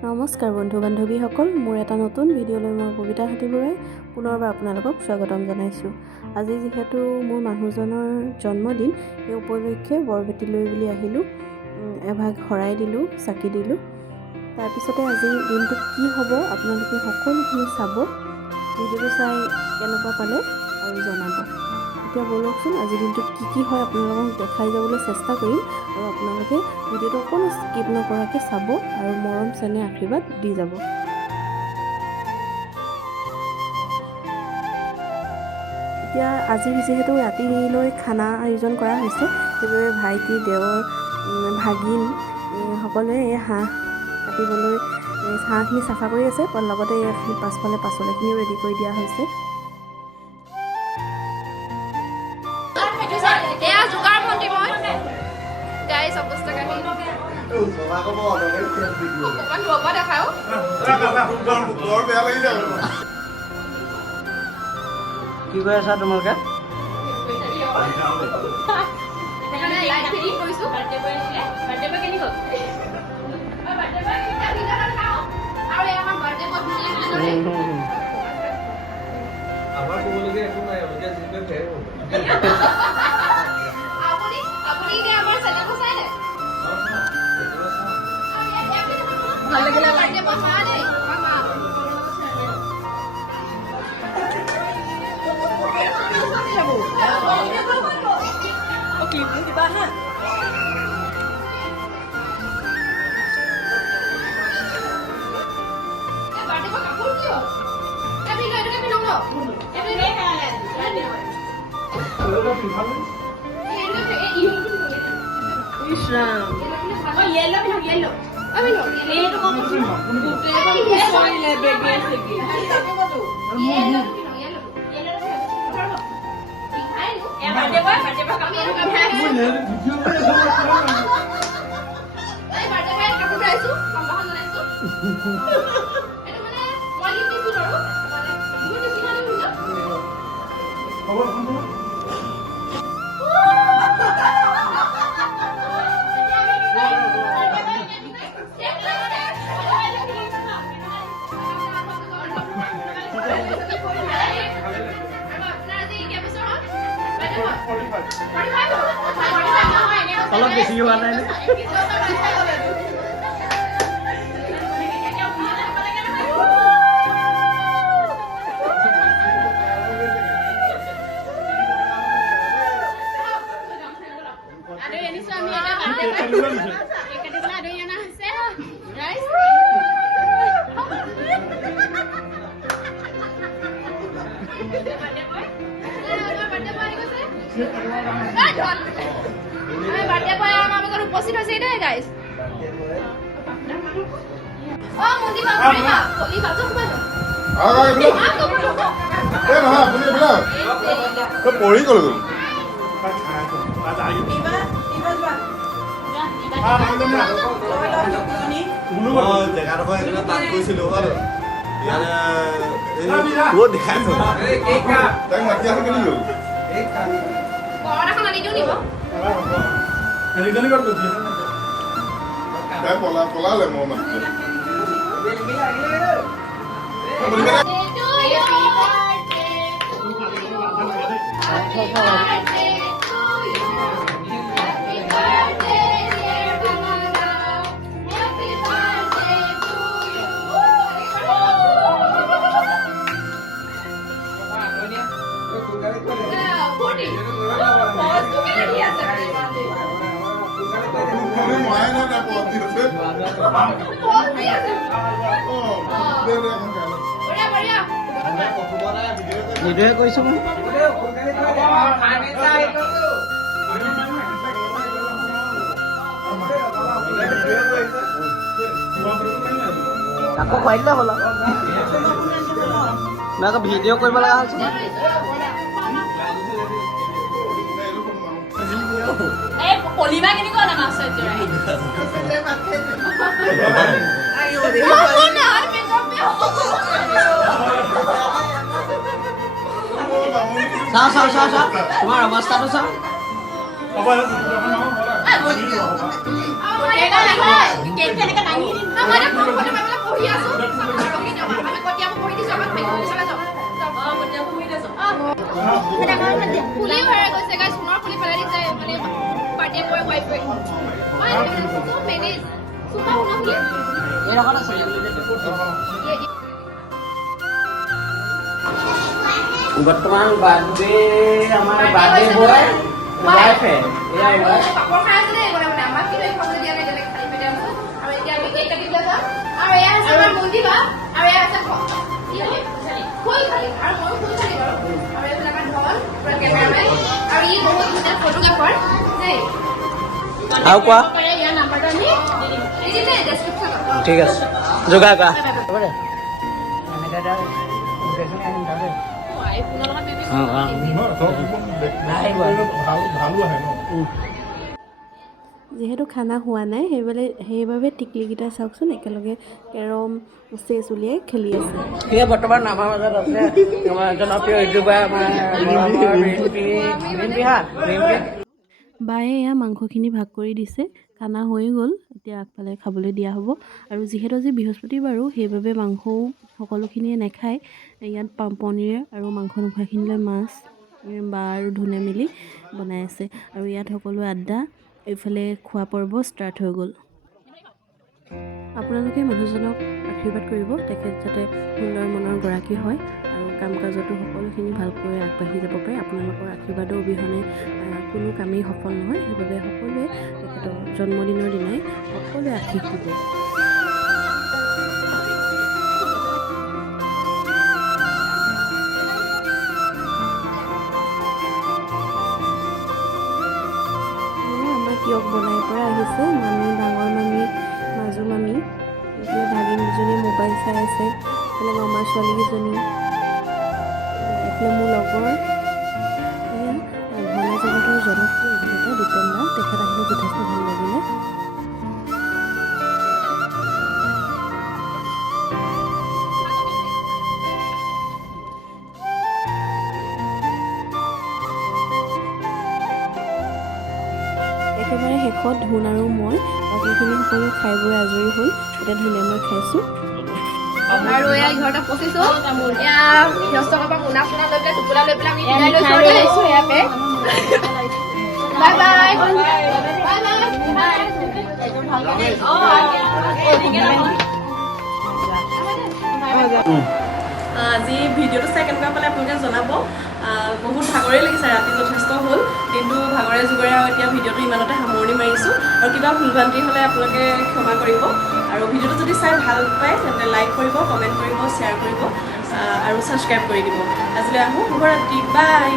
নমস্কাৰ বন্ধু বান্ধৱীসকল, মোৰ এটা নতুন ভিডিঅ'লৈ মই কবিতা হাতীবৰাই পুনৰবাৰ আপোনালোকক স্বাগতম জনাইছোঁ। আজি যিহেতু মোৰ মানুহজনৰ জন্মদিন, এই উপলক্ষে বৰভেটিলৈ বুলি আহিলোঁ। এভাগ শৰাই দিলোঁ, চাকি দিলোঁ। তাৰপিছতে আজি দিনটোত কি হ'ব আপোনালোকে সকলোখিনি চাব। ভিডিঅ'টো চাই কেনেকুৱা পালে আৰু জনাব। এতিয়া বলকচোন আজি দিনটোত কি হয় আপোনালোকক দেখাই যাবলৈ চেষ্টা কৰিম, আৰু আপোনালোকে ভিডিঅ'টো অকণো স্কিপ নকৰাকৈ চাব আৰু মৰম চেনেহ আশীৰ্বাদ দি যাব। এতিয়া আজি যিহেতু ৰাতিলৈ খানা আয়োজন কৰা হৈছে, সেইবাবে ভাইটি, দেৱৰ, ভাগিন সকলোৱে এই হাঁহ কাটিবলৈ হাঁহখিনি চাফা কৰি আছে। লগতে পাছফালে পাচলিখিনিও ৰেডি কৰি দিয়া হৈছে। কি কৈ আছা তোমালোকে? অলপ বেছি হোৱা নাই নে? উপস্থিত হৈছে দেই গাইজ। পঢ়ি গ'লো জেগাডোখৰ সেইবিলাক তাত গৈছিলো বহুত দেখাইছো তাক মাতি আছে কেনে গ'ল পলালে মোৰ মাতি ভিডিঅ' কৰিছোঁ মই। আকৌ খুৱাই দিলে হ'ল আৰু মই আকৌ ভিডিঅ' কৰিব লগা হৈছে। পলিবা কেনেকুৱা নাম আছে চাওঁ চাওঁ চাওঁ চাওঁ তোমাৰ অৱস্থাটো চাওঁ। বৰ্তমান বাৰ্থডে আমাৰ বাৰ্থডে বয় ৱাইফ হে এয়া পাপৰ খাই আছে দেই মানে আমাক কিন্তু এই খাবলৈ দিয়া নাই যেনেকৈ খালি পেটে আছো আৰু এতিয়া আমি কেক কাটি দিলা আৰু এয়া আছে আমাৰ মুন্দি বা আৰু এয়া আছে ফুল খালি আৰু ময়ো ফুল খালি বাৰু আৰু এইফালে আমাৰ ঢল পুৰা কেমেৰামেন আৰু ই বহুত ধুনীয়া ফটোগ্ৰাফাৰ দেই আৰু কোৱা ইয়াৰ নাম্বাৰটো আমি দি দিম দেই ডেছক্ৰিপশ্যনত ঠিক আছে যোগাৰ কৰা যিহেতু খানা হোৱা নাই সেইবাবে টিকলিকেইটা চাওকচোন একেলগে কেৰম চেচ উলিয়াই খেলি আছে। সেয়া বৰ্তমান আমাৰ মাজত আছে আমাৰ জনপ্ৰিয় ইউটিউবাৰ বায়ে এয়া মাংসখিনি ভাগ কৰি দিছে। খানা হৈ গ'ল, এতিয়া আগফালে খাবলৈ দিয়া হ'ব। আৰু যিহেতু আজি বৃহস্পতিবাৰো সেইবাবে মাংসও সকলোখিনিয়ে নাখায়। ইয়াত পনীৰ আৰু মাংস নোখোৱাখিনিলৈ মাছ বা আৰু ধুনে মেলি বনাই আছে। আৰু ইয়াত সকলো আড্ডা, এইফালে খোৱা পৰ্ব ষ্টাৰ্ট হৈ গ'ল। আপোনালোকে মানুহজনক আশীৰ্বাদ কৰিব, তেখেত যাতে সুন্দৰ মনৰ গৰাকী হয় আৰু কাম কাজতো সকলোখিনি ভালকৈ আগবাঢ়ি যাব পাৰে। আপোনালোকৰ আশীৰ্বাদৰ অবিহনে কোনো কামেই সফল নহয়। সেইবাবে সকলোৱে তেখেতৰ জন্মদিনৰ দিনাই সকলোৱে আশীষ দিব। আমাৰ তিয়ক বনাই পৰা আহিছে মামী, ডাঙৰ মামী, মাজু মামী, এইফালে ভাগিন দুজনী মোবাইল চাই আছে, এইফালে মামাৰ ছোৱালীকেইজনী, এইফালে মোৰ লগৰ এয়া ভাওনা জগতৰ জনপ্ৰিয় অভিনেতা দীপেন দা, তেখেত আহিলে যথেষ্ট ভাল লাগিলে। একেবাৰে শেষত ধুন আৰু মই বাকীখিনি সকলো খাই বৈ আজৰি হ'ল। এতিয়া ধুনে মই খাইছোঁ। আৰু এয়া 11:25 এয়া 10 টকাৰ পৰা মোনা চোনা লৈ পেলাই টোপোলা লৈ পেলাই আমি বিদায় লৈছোঁ আৰু আহিছোঁ ইয়াতে। বাই বাই আজি ভিডিঅ'টো চাই কেনেকুৱা পালে আপোনালোকে জনাব। বহুত ভাগৰেই লাগিছে, ৰাতি যথেষ্ট হ'ল, দিনটো ভাগৰে যুগৰে আৰু এতিয়া ভিডিঅ'টো ইমানতে সামৰণি মাৰিছোঁ। আৰু কিবা ভুল ভ্ৰান্তি হ'লে আপোনালোকে ক্ষমা কৰিব। আৰু ভিডিঅ'টো যদি চাই ভাল পায় তেন্তে লাইক কৰিব, কমেণ্ট কৰিব, শ্বেয়াৰ কৰিব আৰু ছাবস্ক্ৰাইব কৰি দিব। আজিলৈ আহোঁ, শুভৰাত্ৰি, বাই।